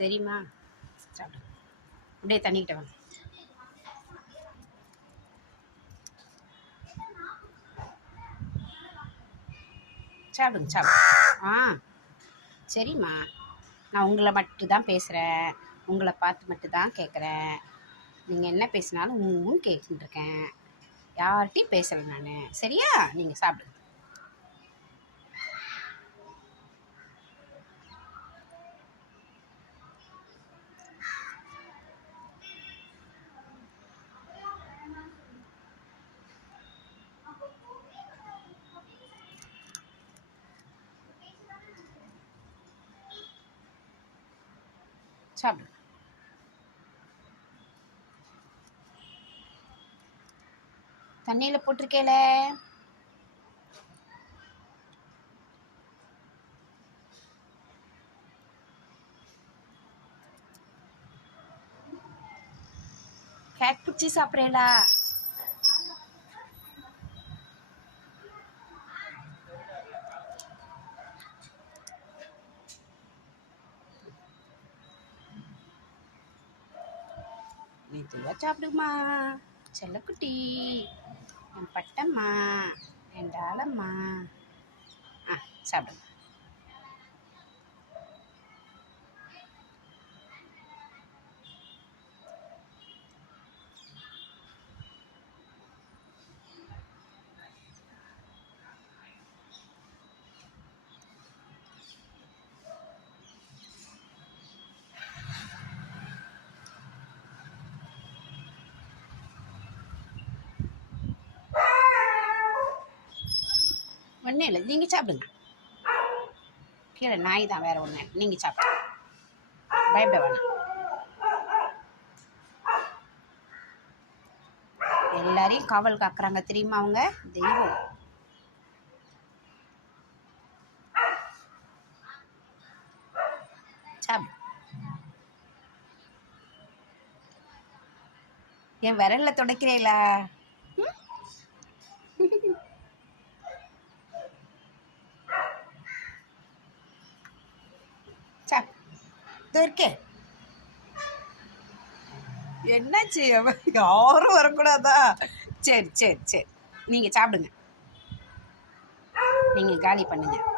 சரிம்மா. சாப்பிடு. அப்படியே தண்ணிக்கிட்ட வாங்க சாப்பிடுங்க சாப்பிடுங்க ஆ சரிம்மா. நான் உங்களை மட்டும் தான் பேசுகிறேன் உங்களை பார்த்து மட்டும் தான் கேட்குறேன் நீங்கள் என்ன பேசினாலும் ஊன்னு கேட்டுருக்கேன் இருக்கேன். யார்கிட்டையும் பேசலை நான். சரியா? நீங்கள் சாப்பிடுங்க. சாப்பிடுங்க தண்ணியில் போட்டிருக்கேல. கேட் பிடிச்சி சாப்பிட்றேலா மெதுவாக சாப்பிடுமா? செல்லக்குட்டி என் பட்டம்மா என் டாலம்மா. ஆ சாப்பிடுங்க ஒன்றும் இல்லை. நீங்கள் சாப்பிடுங்க. கீழே நாய் தான் வேற ஒன்று நீங்கள் சாப்பிடுங்க. பயப்பட வேணாம். எல்லாரையும் காவல் காக்குறாங்க தெரியுமா அவங்க? தெய்வம். என் விரல்ல துடைக்கிறீங்களா இருக்கே. என்னாச்சு? அவ- யாரும் வரக்கூடாதா? சரி சரி சரி. நீங்கள் சாப்பிடுங்க. நீங்கள் காலி பண்ணுங்க.